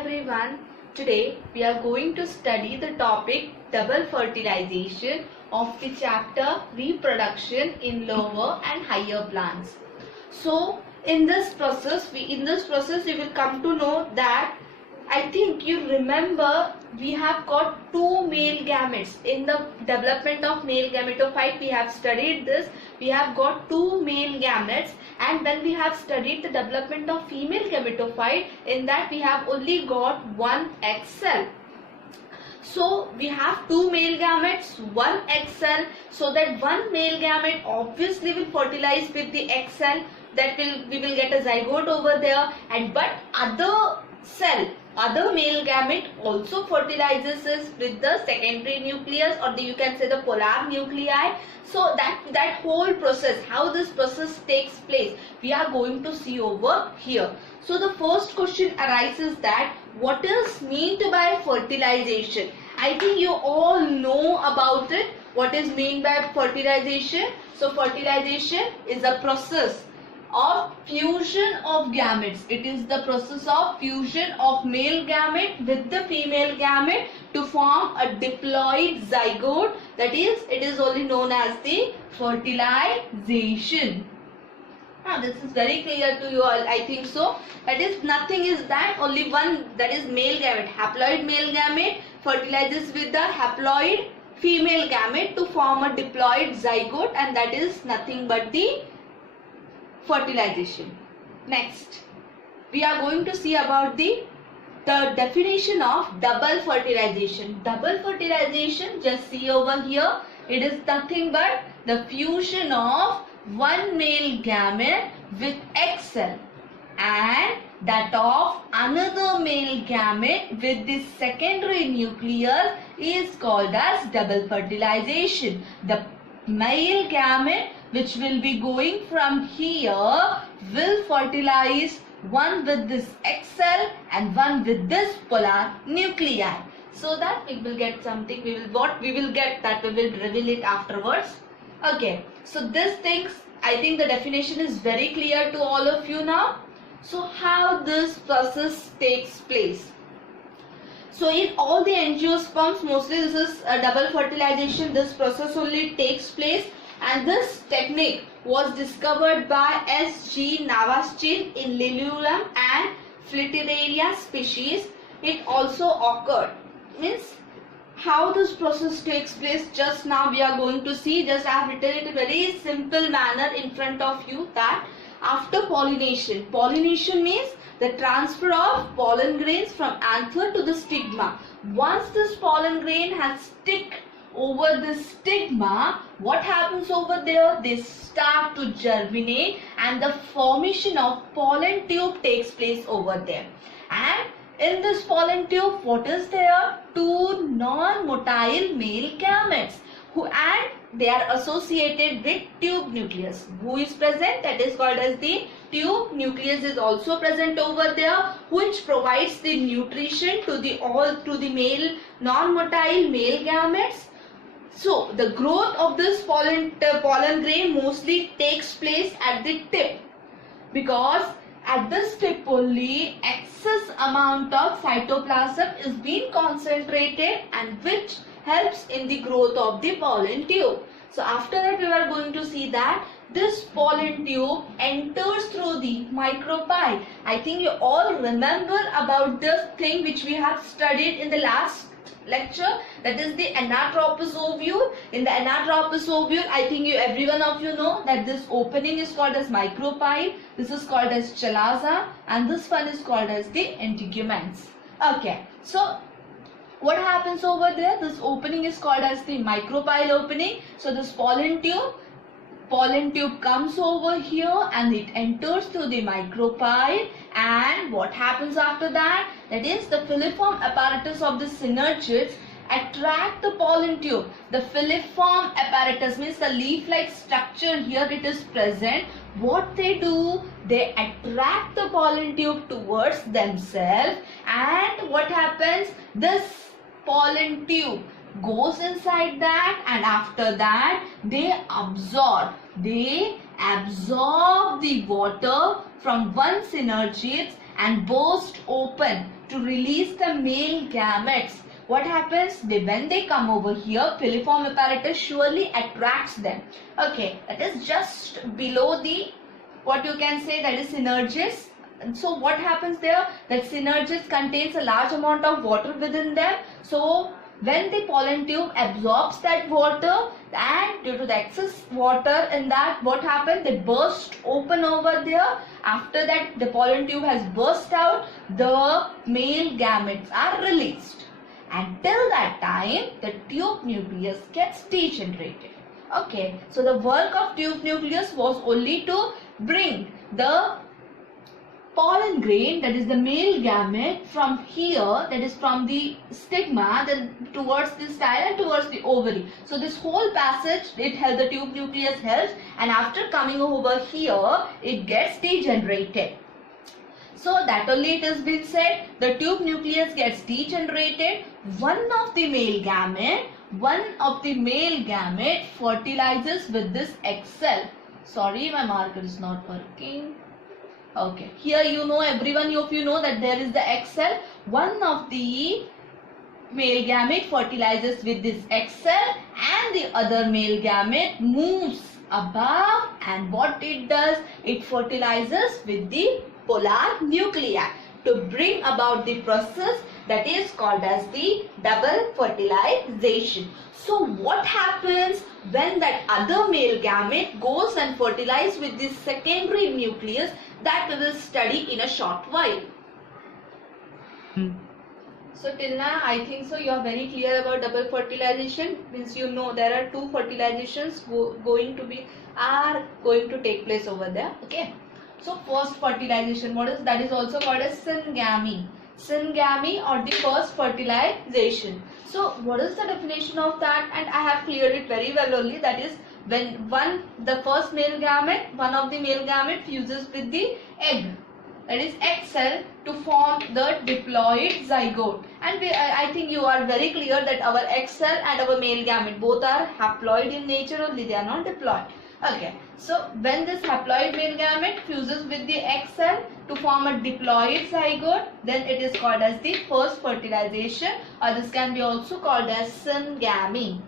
everyone. Today we are going to study the topic double fertilization of the chapter reproduction in lower and higher plants. So in this process we will come to know that I think you remember we have got two male gametes. In the development of male gametophyte we have studied this. We have got two male gametes, and when we have studied the development of female gametophyte, in that we have only got one egg cell. So we have two male gametes, one egg cell, so that one male gamete obviously will fertilize with the egg cell, we will get a zygote over there, and but other male gamete also fertilizes with the secondary nucleus, or you can say the polar nuclei. So that whole process, how this process takes place, we are going to see over here. So the first question arises that what is meant by fertilization? I think you all know about it. What is meant by fertilization? So fertilization is a process of fusion of gametes. It is the process of fusion of male gamete with the female gamete to form a diploid zygote. That is, it is only known as the fertilization. Now this is very clear to you all, I think so. That is, nothing is that, only one, that is male gamete. Haploid male gamete fertilizes with the haploid female gamete to form a diploid zygote, and that is nothing but the fertilization. Next, we are going to see about the definition of double fertilization. Double fertilization, just see over here, it is nothing but the fusion of one male gamete with egg cell and that of another male gamete with the secondary nucleus is called as double fertilization. The male gamete which will be going from here will fertilize one with this egg cell and one with this polar nuclei, so that we will get something. We will get that, we will reveal it afterwards. Okay, so these things, I think the definition is very clear to all of you now. So how this process takes place? So in all the angiosperms, mostly this is a double fertilization. This process only takes place, and this technique was discovered by S.G. Navaschin in Lilium and Fliteraria species. It also occurred. Means how this process takes place, just now we are going to see. Just I have written it in a very simple manner in front of you, that after pollination, pollination means the transfer of pollen grains from anther to the stigma. Once this pollen grain has stick over the stigma, what happens over there? They start to germinate and the formation of pollen tube takes place over there. And in this pollen tube, what is there? Two non-motile male gametes, and they are associated with tube nucleus. Who is present? That is called as the tube nucleus is also present over there, which provides the nutrition to the male non-motile male gametes. So the growth of this pollen grain mostly takes place at the tip, because at this tip only excess amount of cytoplasm is being concentrated, and which helps in the growth of the pollen tube. So after that we are going to see that this pollen tube enters through the micropyle. I think you all remember about this thing which we have studied in the last lecture, that is the anatropous ovule. In the anatropous ovule, I think every one of you know that this opening is called as micropyle, this is called as chalaza, and this one is called as the integuments. Okay, so what happens over there? This opening is called as the micropyle opening. So this pollen tube comes over here and it enters through the micropyle, and what happens after that? That is, the filiform apparatus of the synergids attract the pollen tube. The filiform apparatus means the leaf-like structure here, it is present. What they do? They attract the pollen tube towards themselves, and what happens? This pollen tube goes inside that, and after that they absorb the water from one synergids and burst open to release the male gametes, what happens? When they come over here, filiform apparatus surely attracts them. Okay, that is just below the, what you can say, that is synergis. And so what happens there? That synergis contains a large amount of water within them. So when the pollen tube absorbs that water, and due to the excess water in that, what happened? They burst open over there. After that, the pollen tube has burst out, the male gametes are released. Until that time, the tube nucleus gets degenerated. Okay, so the work of tube nucleus was only to bring the pollen grain, that is the male gamete, from here, that is from the stigma, then towards the style and towards the ovary. So this whole passage, it helps, the tube nucleus helps, and after coming over here, it gets degenerated. So that only it has been said, the tube nucleus gets degenerated. One of the male gamete fertilizes with this egg cell. Sorry, my marker is not working. Okay, here you know, everyone of you know that there is the egg cell. One of the male gamete fertilizes with this egg cell, and the other male gamete moves above, and what it does, it fertilizes with the polar nuclei to bring about the process that is called as the double fertilization. So what happens when that other male gamete goes and fertilizes with this secondary nucleus, that we will study in a short while. So till now I think so you are very clear about double fertilization. Means you know there are two fertilizations going to take place over there. Okay. So first fertilization, what is that? Is also called as syngamy. Syngamy, or the first fertilization. So what is the definition of that? And I have cleared it very well only. That is when one of the male gamete fuses with the egg, that is egg cell, to form the diploid zygote. And I think you are very clear that our egg cell and our male gamete both are haploid in nature only, they are not diploid. Okay, so when this haploid male gamete fuses with the egg cell to form a diploid zygote, then it is called as the first fertilization, or this can be also called as syngamy.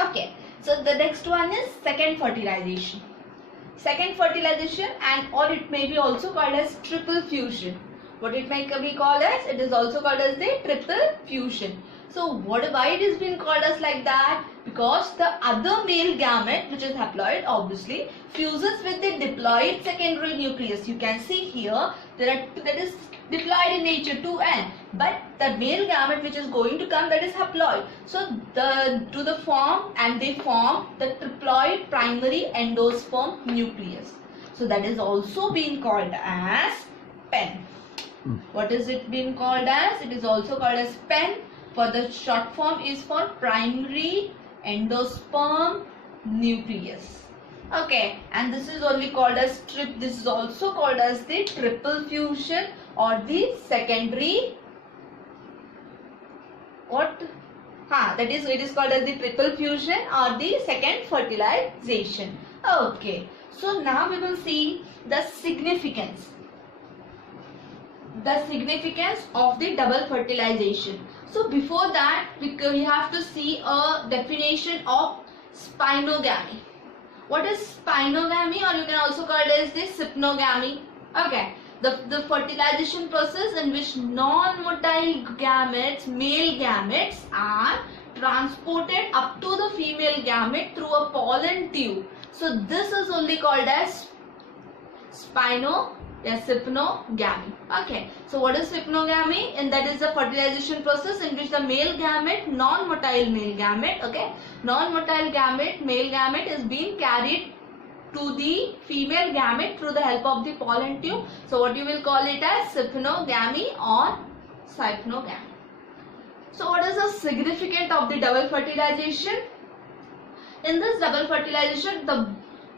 Okay, so the next one is second fertilization. Second fertilization, and or it may be also called as triple fusion. What it may be called as? It is also called as the triple fusion. So why it is being called as like that? Because the other male gamete, which is haploid obviously, fuses with the diploid secondary nucleus. You can see here that is diploid in nature, 2n, but the male gamete which is going to come, that is haploid. So they form the triploid primary endosperm nucleus. So that is also being called as PEN. What is it being called as? It is also called as PEN. For the short form is for primary endosperm nucleus. Okay, and this is only called as this is also called as the triple fusion, or the secondary it is called as the triple fusion or the second fertilization. Okay, so now we will see the significance of the double fertilization. So before that, we have to see a definition of spinogamy. What is spinogamy, or you can also call it as the sypnogamy? Okay, the fertilization process in which non-motile gametes, male gametes, are transported up to the female gamete through a pollen tube. So this is only called as sypnogamy. Okay, so what is sypnogamy? And that is the fertilization process in which the male gamete, non-motile male gamete, okay, non-motile gamete, male gamete is being carried to the female gamete through the help of the pollen tube. So what you will call it as sypnogamy or sypnogamy. So what is the significance of the double fertilization? In this double fertilization, the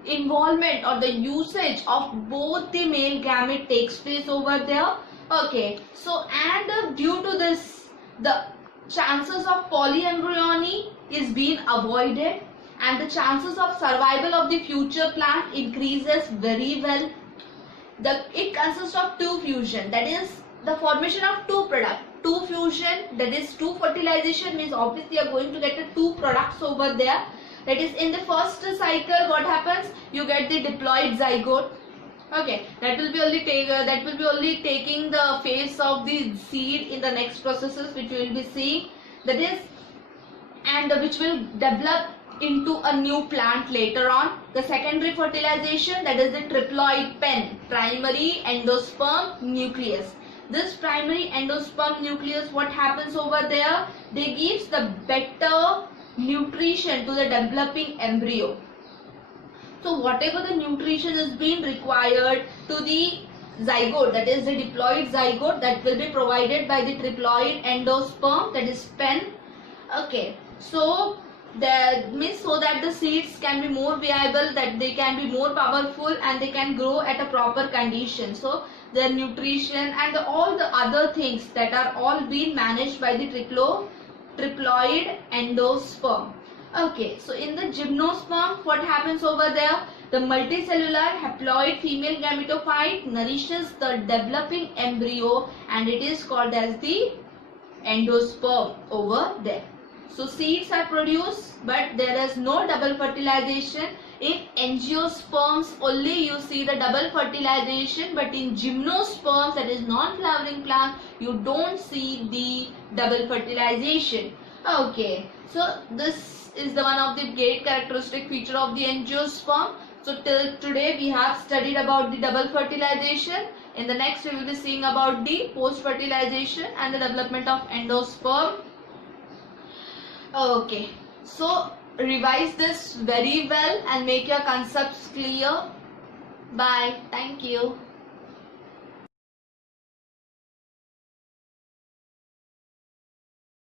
involvement or the usage of both the male gamete takes place over there. Okay, so and due to this, the chances of polyembryony is being avoided, and the chances of survival of the future plant increases very well. It consists of two fusion, that is the formation of two products. Two fusion, that is two fertilization, means obviously you are going to get the two products over there. That is, in the first cycle, what happens? You get the diploid zygote. Okay, that will be only taking the phase of the seed in the next processes which we will be seeing. That is, and which will develop into a new plant later on. The secondary fertilization, that is the triploid pen, primary endosperm nucleus. This primary endosperm nucleus, what happens over there? They gives the better nutrition to the developing embryo. So whatever the nutrition is being required to the zygote, that is the diploid zygote, that will be provided by the triploid endosperm, that is pen. Okay, so that means so that the seeds can be more viable, that they can be more powerful and they can grow at a proper condition. So the nutrition and all the other things that are all being managed by the triploid endosperm. Okay, so in the gymnosperm, what happens over there? The multicellular haploid female gametophyte nourishes the developing embryo and it is called as the endosperm over there. So seeds are produced, but there is no double fertilization. In angiosperms only you see the double fertilization, but in gymnosperms, that is non-flowering plant, you don't see the double fertilization. Okay, so this is the one of the great characteristic feature of the angiosperm. So till today we have studied about the double fertilization. In the next we will be seeing about the post fertilization and the development of endosperm. Okay, so revise this very well and make your concepts clear. Bye. Thank you.